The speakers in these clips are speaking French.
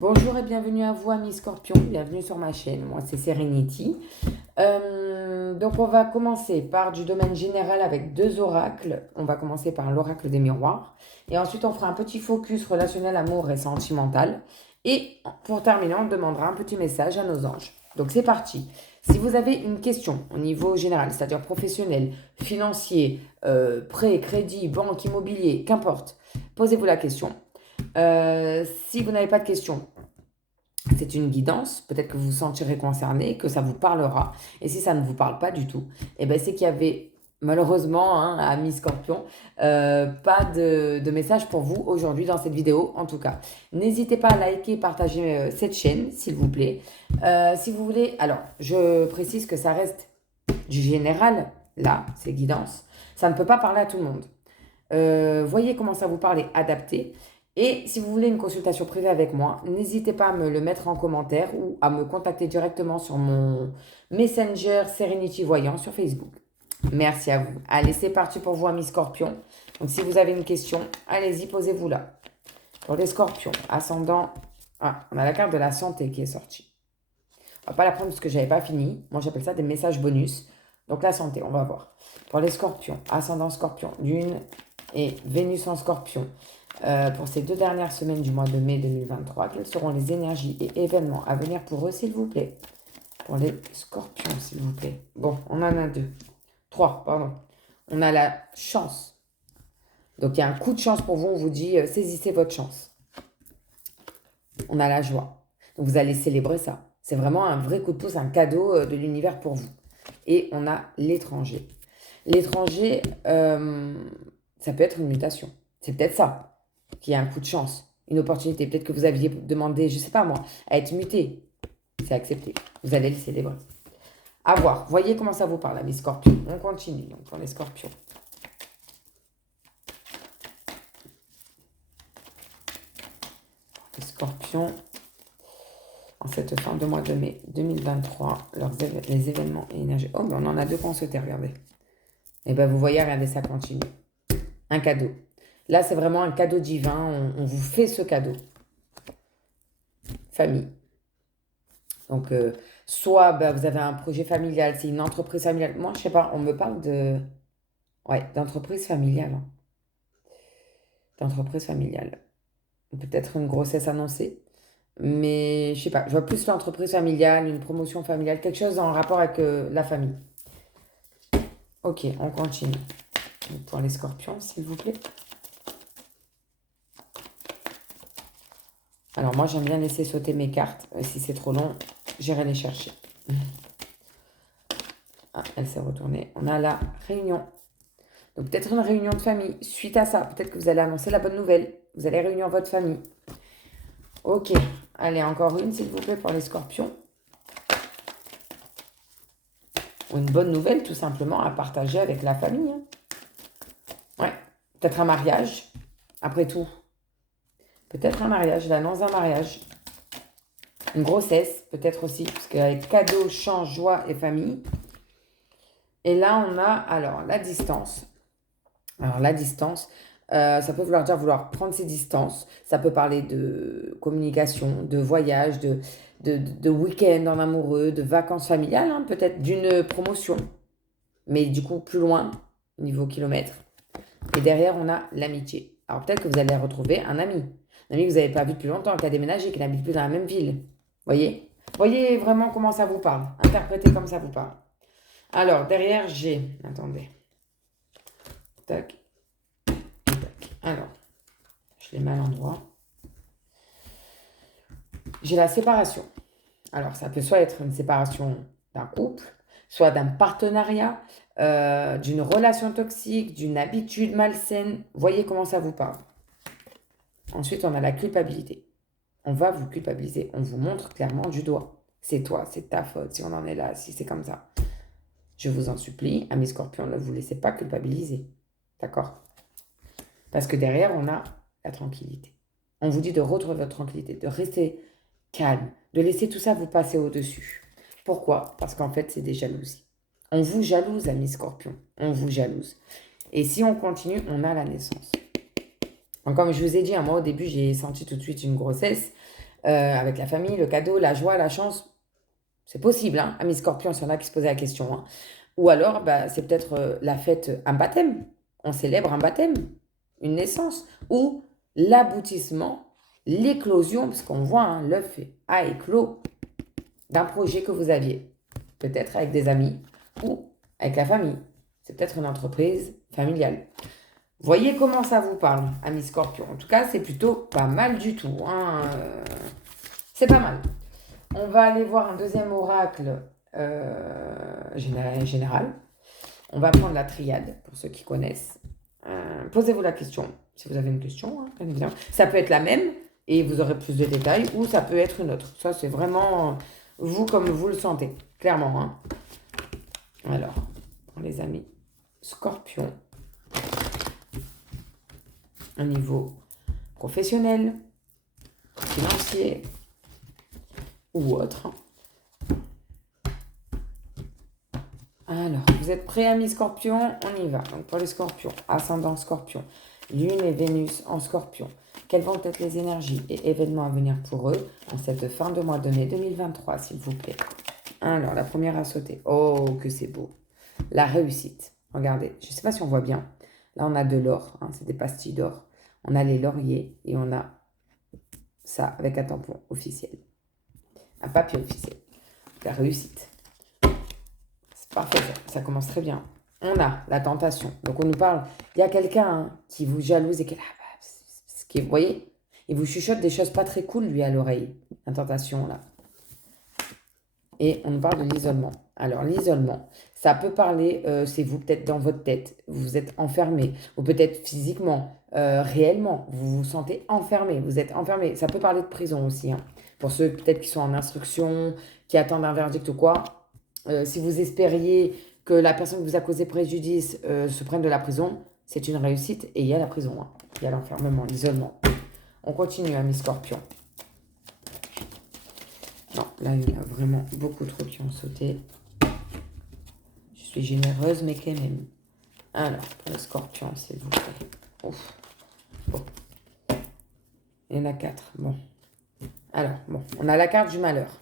Bonjour et bienvenue à vous, amis Scorpion. Bienvenue sur ma chaîne. Moi, c'est Serenity. Donc, on va commencer par du domaine général avec deux oracles. On va commencer par l'oracle des miroirs. Et ensuite, on fera un petit focus relationnel, amour et sentimental. Et pour terminer, on demandera un petit message à nos anges. Donc, c'est parti. Si vous avez une question au niveau général, c'est-à-dire professionnel, financier, prêt, crédit, banque, immobilier, qu'importe, posez-vous la question. Si vous n'avez pas de questions, c'est une guidance. Peut-être que vous vous sentirez concerné, que ça vous parlera. Et si ça ne vous parle pas du tout, eh ben c'est qu'il y avait malheureusement, hein, amis Scorpion, pas de message pour vous aujourd'hui dans cette vidéo en tout cas. N'hésitez pas à liker et partager cette chaîne s'il vous plaît. Si vous voulez, alors je précise que ça reste du général, là, c'est guidance. Ça ne peut pas parler à tout le monde. Voyez comment ça vous parle et adaptez. Et si vous voulez une consultation privée avec moi, n'hésitez pas à me le mettre en commentaire ou à me contacter directement sur mon Messenger Serenity Voyant sur Facebook. Merci à vous. Allez, c'est parti pour vous, amis Scorpions. Donc, si vous avez une question, allez-y, posez-vous là. Pour les Scorpions, ascendant... Ah, on a la carte de la santé qui est sortie. On va pas la prendre parce que j'avais pas fini. Moi, j'appelle ça des messages bonus. Donc, la santé, on va voir. Pour les Scorpions, ascendant Scorpion, Lune et Vénus en Scorpion. Pour ces 2 dernières semaines du mois de mai 2023, quelles seront les énergies et événements à venir pour eux, s'il vous plaît? Pour les Scorpions, s'il vous plaît. Bon, on en a 2. 3, pardon. On a la chance. Donc, il y a un coup de chance pour vous. On vous dit, saisissez votre chance. On a la joie. Donc, vous allez célébrer ça. C'est vraiment un vrai coup de pouce, un cadeau de l'univers pour vous. Et on a l'étranger. L'étranger, ça peut être une mutation. C'est peut-être ça qui a un coup de chance, une opportunité. Peut-être que vous aviez demandé, je ne sais pas moi, à être muté. C'est accepté. Vous allez le célébrer. À voir. Voyez comment ça vous parle, les scorpions. On continue donc pour les scorpions. Les scorpions, en cette fin de mois de mai 2023, les événements et énergies. Oh, mais on en a 2 qu'on souhaitait, regardez. Et bien, vous voyez, regardez, ça continue. Un cadeau. Là, c'est vraiment un cadeau divin. On vous fait ce cadeau. Famille. Donc, soit vous avez un projet familial, c'est une entreprise familiale. Moi, je sais pas, on me parle de... Ouais, d'entreprise familiale, hein. D'entreprise familiale. Peut-être une grossesse annoncée. Mais je sais pas, je vois plus l'entreprise familiale, une promotion familiale, quelque chose en rapport avec la famille. Ok, on continue. Donc, pour les scorpions, s'il vous plaît. Alors, moi, j'aime bien laisser sauter mes cartes. Si c'est trop long, j'irai les chercher. Ah, elle s'est retournée. On a la réunion. Donc peut-être une réunion de famille. Suite à ça, peut-être que vous allez annoncer la bonne nouvelle. Vous allez réunir votre famille. Ok. Allez, encore une, s'il vous plaît, pour les scorpions. Ou une bonne nouvelle, tout simplement, à partager avec la famille, hein. Ouais. Peut-être un mariage. Après tout. Peut-être un mariage, l'annonce d'un mariage. Une grossesse, peut-être aussi. Parce qu'avec cadeau, chance, joie et famille. Et là, on a, alors, la distance. Alors, la distance, ça peut vouloir dire vouloir prendre ses distances. Ça peut parler de communication, de voyage, de week-end en amoureux, de vacances familiales, hein, peut-être d'une promotion. Mais du coup, plus loin, niveau kilomètres. Et derrière, on a l'amitié. Alors, peut-être que vous allez retrouver un ami. Un ami que vous n'avez pas vu depuis longtemps, qui a déménagé, qui n'habite plus dans la même ville. Voyez? Voyez vraiment comment ça vous parle. Interprétez comme ça vous parle. Alors, derrière, j'ai... Attendez. Tac. Alors, je les mets à l'endroit. J'ai la séparation. Alors, ça peut soit être une séparation d'un couple, soit d'un partenariat, d'une relation toxique, d'une habitude malsaine. Voyez comment ça vous parle. Ensuite, on a la culpabilité. On va vous culpabiliser. On vous montre clairement du doigt. C'est toi, c'est ta faute si on en est là, si c'est comme ça. Je vous en supplie, amis scorpions, ne vous laissez pas culpabiliser. D'accord? Parce que derrière, on a la tranquillité. On vous dit de retrouver votre tranquillité, de rester calme, de laisser tout ça vous passer au-dessus. Pourquoi? Parce qu'en fait, c'est des jalousies. On vous jalouse, amis scorpions. On vous jalouse. Et si on continue, on a la naissance. Donc, comme je vous ai dit, moi, au début, j'ai senti tout de suite une grossesse. avec la famille, le cadeau, la joie, la chance. C'est possible, hein, amis Scorpion, s'il y en a qui se posaient la question. Hein. Ou alors, bah, c'est peut-être la fête, un baptême. On célèbre un baptême, une naissance. Ou l'aboutissement, l'éclosion, parce qu'on voit, hein, l'œuf a éclos d'un projet que vous aviez. Peut-être avec des amis ou avec la famille. C'est peut-être une entreprise familiale. Voyez comment ça vous parle, amis Scorpion. En tout cas, c'est plutôt pas mal du tout. Hein. C'est pas mal. On va aller voir un deuxième oracle général. On va prendre la triade, pour ceux qui connaissent. Posez-vous la question, si vous avez une question, hein, bien évidemment. Ça peut être la même, et vous aurez plus de détails, ou ça peut être une autre. Ça, c'est vraiment vous comme vous le sentez, clairement. Hein. Alors, pour les amis Scorpion, au niveau professionnel, financier ou autre. Alors, vous êtes prêts, amis Scorpion? On y va. Donc, pour les Scorpions, ascendant Scorpion, Lune et Vénus en Scorpion. Quelles vont être les énergies et événements à venir pour eux en cette fin de mois de mai 2023, s'il vous plaît? Alors, la première à sauter. Oh, que c'est beau. La réussite. Regardez, je ne sais pas si on voit bien. Là, on a de l'or, hein, c'est des pastilles d'or. On a les lauriers et on a ça avec un tampon officiel. Un papier officiel. La réussite. C'est parfait, ça commence très bien. On a la tentation. Donc, on nous parle, il y a quelqu'un qui vous jalouse et qui est là, vous voyez, il vous chuchote des choses pas très cool, lui, à l'oreille. La tentation, là. Et on nous parle de l'isolement. Alors, l'isolement, ça peut parler, c'est vous peut-être dans votre tête, vous êtes enfermé, ou peut-être physiquement, réellement, vous vous sentez enfermé, vous êtes enfermé. Ça peut parler de prison aussi, hein. Pour ceux peut-être qui sont en instruction, qui attendent un verdict ou quoi. Si vous espériez que la personne qui vous a causé préjudice se prenne de la prison, c'est une réussite et il y a la prison, hein. Il y a l'enfermement, l'isolement. On continue, amis Scorpion. Non, là, il y en a vraiment beaucoup trop qui ont sauté. Je suis généreuse, mais quand même. Alors, pour le Scorpion, s'il vous plaît. Ouf. Bon. Il y en a 4. Bon. Alors, bon, on a la carte du malheur.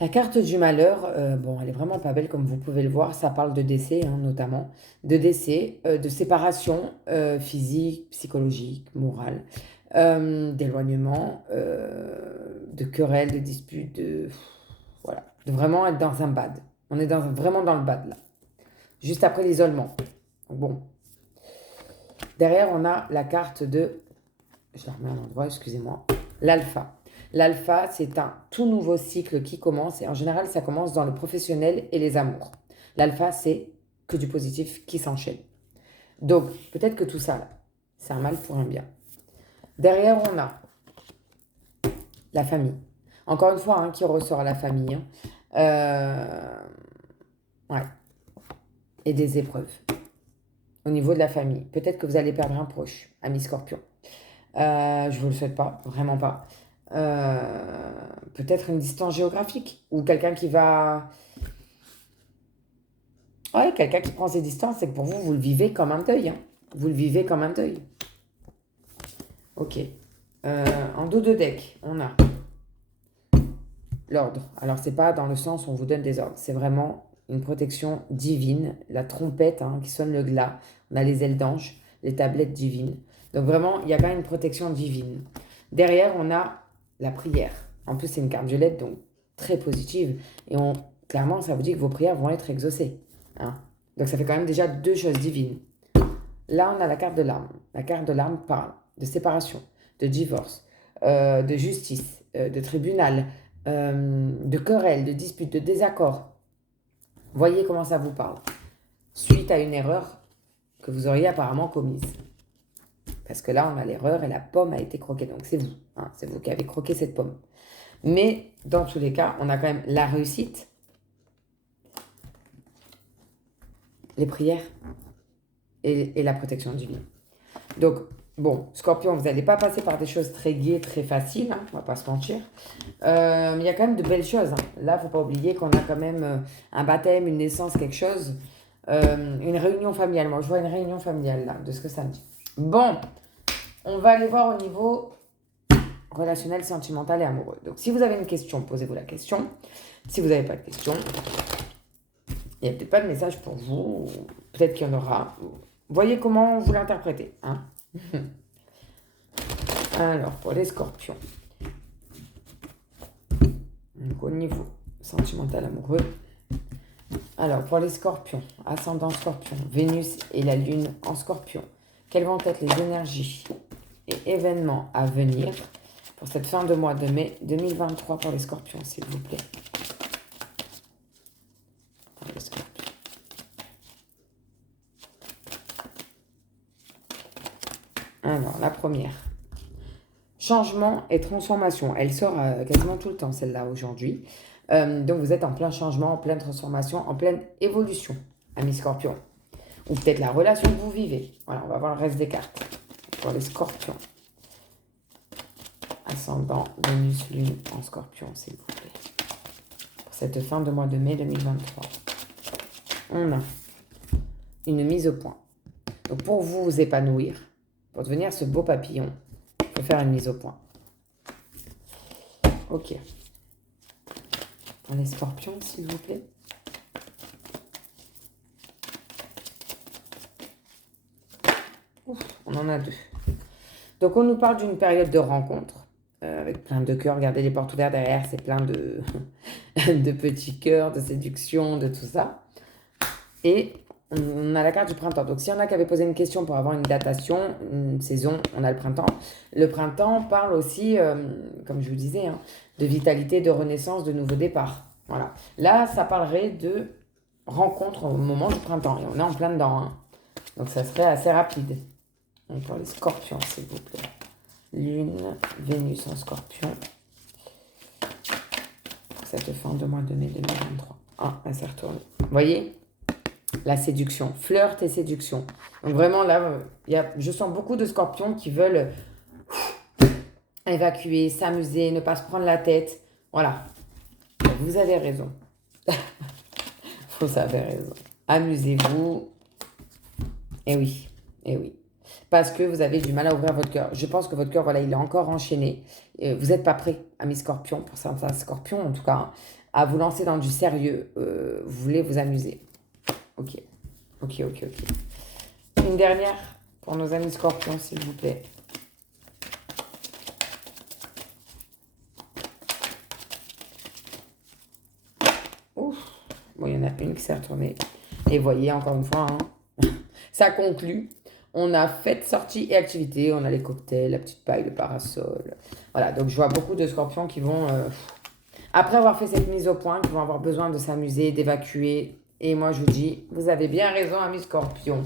La carte du malheur, bon, elle est vraiment pas belle comme vous pouvez le voir. Ça parle de décès, hein, notamment. De décès, de séparation physique, psychologique, morale, d'éloignement, de querelles, de disputes, voilà. De vraiment être dans un bad. On est vraiment dans le bad, là. Juste après l'isolement. Bon. Derrière, on a la carte de... Je la remets à l'endroit, excusez-moi. L'alpha. L'alpha, c'est un tout nouveau cycle qui commence et en général, ça commence dans le professionnel et les amours. L'alpha, c'est que du positif qui s'enchaîne. Donc, peut-être que tout ça, là, c'est un mal pour un bien. Derrière, on a la famille. Encore une fois, hein, qui ressort la famille. Hein. Ouais. Et des épreuves. Au niveau de la famille. Peut-être que vous allez perdre un proche, ami Scorpion. Je ne vous le souhaite pas, vraiment pas. Peut-être une distance géographique ou quelqu'un qui va... Ouais, quelqu'un qui prend ses distances, c'est que pour vous, vous le vivez comme un deuil. Hein. Vous le vivez comme un deuil. Ok. En dos de deck, on a l'ordre. Alors, c'est pas dans le sens où on vous donne des ordres. C'est vraiment une protection divine. La trompette hein, qui sonne le glas. On a les ailes d'ange, les tablettes divines. Donc vraiment, il y a quand même une protection divine. Derrière, on a la prière. En plus, c'est une carte violette, donc très positive. Et clairement, ça vous dit que vos prières vont être exaucées. Hein. Donc ça fait quand même déjà 2 choses divines. Là, on a la carte de l'arme. La carte de l'arme parle de séparation, de divorce, de justice, de tribunal, de querelle, de dispute, de désaccord. Voyez comment ça vous parle. Suite à une erreur que vous auriez apparemment commise. Parce que là, on a l'erreur et la pomme a été croquée. Donc, c'est vous. Hein, c'est vous qui avez croqué cette pomme. Mais, dans tous les cas, on a quand même la réussite, les prières et la protection divine. Donc, bon, Scorpion, vous n'allez pas passer par des choses très gaies, très faciles. Hein, on ne va pas se mentir. Mais il y a quand même de belles choses. Hein. Là, il ne faut pas oublier qu'on a quand même un baptême, une naissance, quelque chose. Une réunion familiale. Moi, je vois une réunion familiale, là, de ce que ça me dit. Bon, on va aller voir au niveau relationnel, sentimental et amoureux. Donc, si vous avez une question, posez-vous la question. Si vous n'avez pas de question, il n'y a peut-être pas de message pour vous. Peut-être qu'il y en aura. Voyez comment vous l'interprétez. Hein. Alors, pour les scorpions. Donc, au niveau sentimental, amoureux. Alors, pour les scorpions, ascendant scorpion, Vénus et la Lune en scorpion, quelles vont être les énergies et événements à venir pour cette fin de mois de mai 2023 pour les scorpions, s'il vous plaît. Pour les scorpions. Alors, la première. Changement et transformation. Elle sort quasiment tout le temps, celle-là, aujourd'hui. Donc, vous êtes en plein changement, en pleine transformation, en pleine évolution, amis scorpions. Ou peut-être la relation que vous vivez. Voilà, on va voir le reste des cartes. Pour les scorpions. Ascendant, Vénus, Lune en scorpion, s'il vous plaît. Pour cette fin de mois de mai 2023. On a une mise au point. Donc, pour vous épanouir, pour devenir ce beau papillon, il faut faire une mise au point. Ok. Pour les scorpions, s'il vous plaît. Ouf, on en a deux. Donc, on nous parle d'une période de rencontre avec plein de cœurs. Regardez les portes ouvertes derrière, c'est plein de, de petits cœurs, de séduction, de tout ça. Et on a la carte du printemps. Donc, s'il y en a qui avaient posé une question pour avoir une datation, une saison, on a le printemps. Le printemps parle aussi, comme je vous disais, hein, de vitalité, de renaissance, de nouveau départ. Voilà. Là, ça parlerait de rencontre au moment du printemps. Et on est en plein dedans. Hein. Donc, ça serait assez rapide. Donc, pour les scorpions, s'il vous plaît. Lune, Vénus en scorpion. Pour cette fin de mois de mai 2023. Ah, elle s'est retournée. Vous voyez ? La séduction. Flirt et séduction. Donc, vraiment, là, je sens beaucoup de scorpions qui veulent évacuer, s'amuser, ne pas se prendre la tête. Voilà. Vous avez raison. Vous avez raison. Amusez-vous. Et oui. Et oui. Parce que vous avez du mal à ouvrir votre cœur. Je pense que votre cœur, voilà, il est encore enchaîné. Vous n'êtes pas prêt, amis scorpions, pour certains scorpions en tout cas, hein, à vous lancer dans du sérieux. Vous voulez vous amuser. Ok. Une dernière pour nos amis scorpions, s'il vous plaît. Ouf. Bon, il y en a une qui s'est retournée. Et voyez, encore une fois, hein, ça conclut. On a fête, sortie et activité. On a les cocktails, la petite paille, le parasol. Voilà, donc je vois beaucoup de scorpions qui vont, après avoir fait cette mise au point, qui vont avoir besoin de s'amuser, d'évacuer. Et moi, je vous dis, vous avez bien raison, amis scorpions.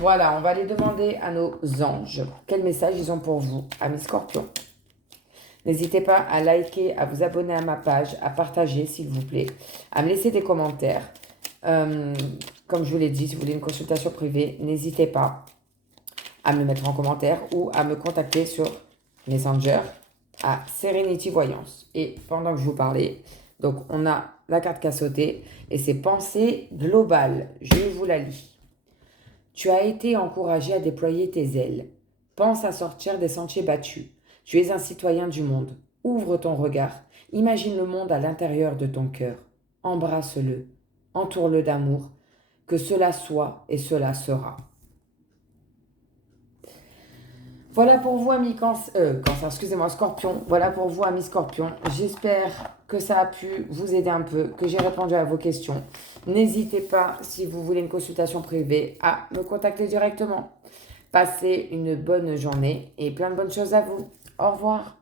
Voilà, on va aller demander à nos anges quel message ils ont pour vous, amis scorpions. N'hésitez pas à liker, à vous abonner à ma page, à partager, s'il vous plaît, à me laisser des commentaires. Comme je vous l'ai dit, si vous voulez une consultation privée, n'hésitez pas à me mettre en commentaire ou à me contacter sur Messenger à Serenity Voyance. Et pendant que je vous parlais, donc on a la carte qui a sauté et c'est pensée globale. Je vous la lis. Tu as été encouragé à déployer tes ailes. Pense à sortir des sentiers battus. Tu es un citoyen du monde. Ouvre ton regard. Imagine le monde à l'intérieur de ton cœur. Embrasse-le. Entoure-le d'amour. Que cela soit et cela sera. Voilà pour vous, amis Cancer, excusez-moi, Scorpion. Voilà pour vous, amis Scorpion. J'espère que ça a pu vous aider un peu, que j'ai répondu à vos questions. N'hésitez pas, si vous voulez une consultation privée, à me contacter directement. Passez une bonne journée et plein de bonnes choses à vous. Au revoir.